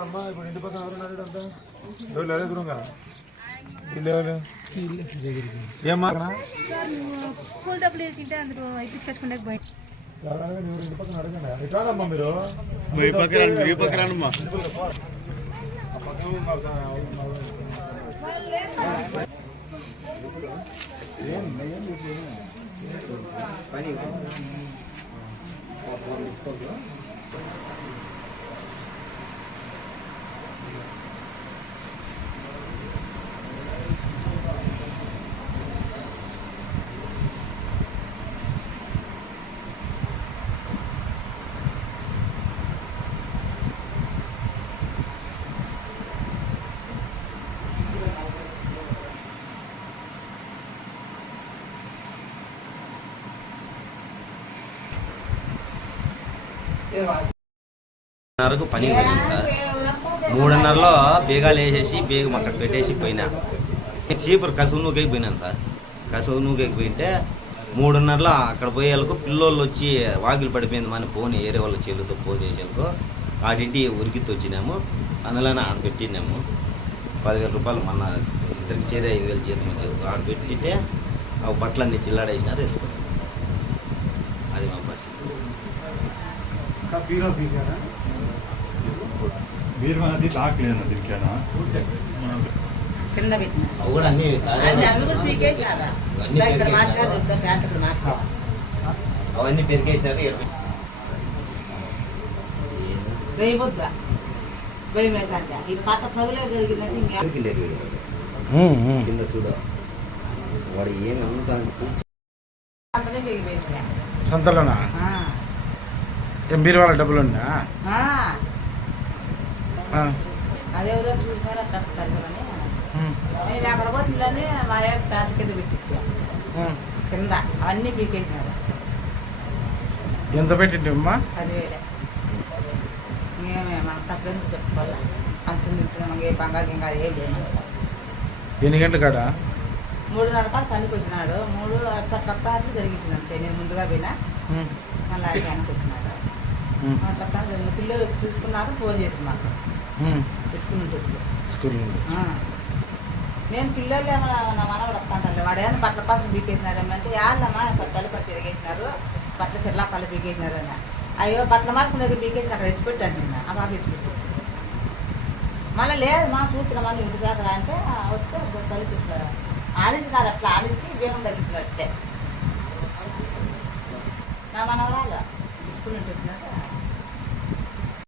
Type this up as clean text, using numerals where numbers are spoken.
అమ్మా ఇప్పుడు ఇంటి పక్కన ఎవరున్నారు అంతా ఎవరు ఎదురుగా ఇల్లు ఏమ్మా స్కూల్ డబ్బులు తింటే అందుకు ఇప్పించుకుంటే పోయి ఇంటి పక్కన అడగండి ఎట్లాడమ్మా మీరు పని పని పోయినాను సార్ 3:30లో బేగాలు వేసేసి బేగం అక్కడ పెట్టేసి పోయినా చీపురు కసువు నూకేకి పోయినాను సార్. కసువు నూకేకి పోయింటే 3:30లో అక్కడ పోయేళ్ళకు పిల్లోళ్ళు వచ్చి వాకిలు పడిపోయింది మన ఫోన్ ఏరే వాళ్ళ చెల్లుతో ఫోన్ చేసేందుకు ఆడింటి ఉరికితో వచ్చినాము. అందులోనే ఆడ పెట్టినాము 10,000 రూపాయలు మన ఇద్దరికి చేరే 5,000 జీతం వచ్చేది. ఆడ పెట్టితే ఆ బట్టలన్నీ చిల్లాడేసినారు వేసుకున్నాం. అది మా పరిస్థితి. కింద పెట్టిన అవన్నీ పెరిగేసినారు. రేయొద్దా భయం ఏంటంటే ఇది పాత పగులే జరిగిందంటే కింద చూడ వాడు ఏమంతా సంతలోనా ఎంపీర్ వాళ్ళ డబ్బులు ఉన్నా అదేవరో చూసినారు అట్లా తగ్గదని నేను అక్కడ పోతుందని మా పేద కింద పెట్టించా కింద అవన్నీ పీకేసినారు. ఎంత పెట్టింటమ్మా? 10,000. మేమే మాకు తగ్గ చెప్పుకోవాలి అంత మాకు ఏ బంగారు ఇంకా ఏం లేదు. ఎన్ని గంటల కాడ 3:30 పనికి వచ్చినాడు. 3:30 జరిగింది అంతే. నేను ముందుగా పోయినా మళ్ళీ ఆయన వెనక్కి వచ్చినాడు. అట్లా పిల్లలు చూసుకున్నారు. ఫోన్ చేస్తున్నారు స్కూల్ నుంచి వచ్చి స్కూల్ నేను పిల్లలు ఏమన్నా నా మనవాడు వస్తాంటారు. వాడు ఏమైనా బట్టల పాత్రలు పీకేసినారేమంటే యాళ్ళమ్మా బట్టలు తిరిగేసినారు బట్టల చెట్ల పళ్ళు పీకేసినారు అని. అయ్యో బట్టల మార్కులు పీకేసి అక్కడ ఎత్తిపెట్టాను నిన్న. ఆ బాబు ఎత్తిపెట్టాను. మళ్ళీ లేదు మా చూస్తున్నామని ఇంటి దాకా అంటే వస్తే పళ్ళు తీస్తారు. ఆడించినారు. అట్లా ఆడించి వేగం తగ్గిస్తున్నారు. అట్టే నా మనవరాలు స్కూల్ నుంచి వచ్చినాక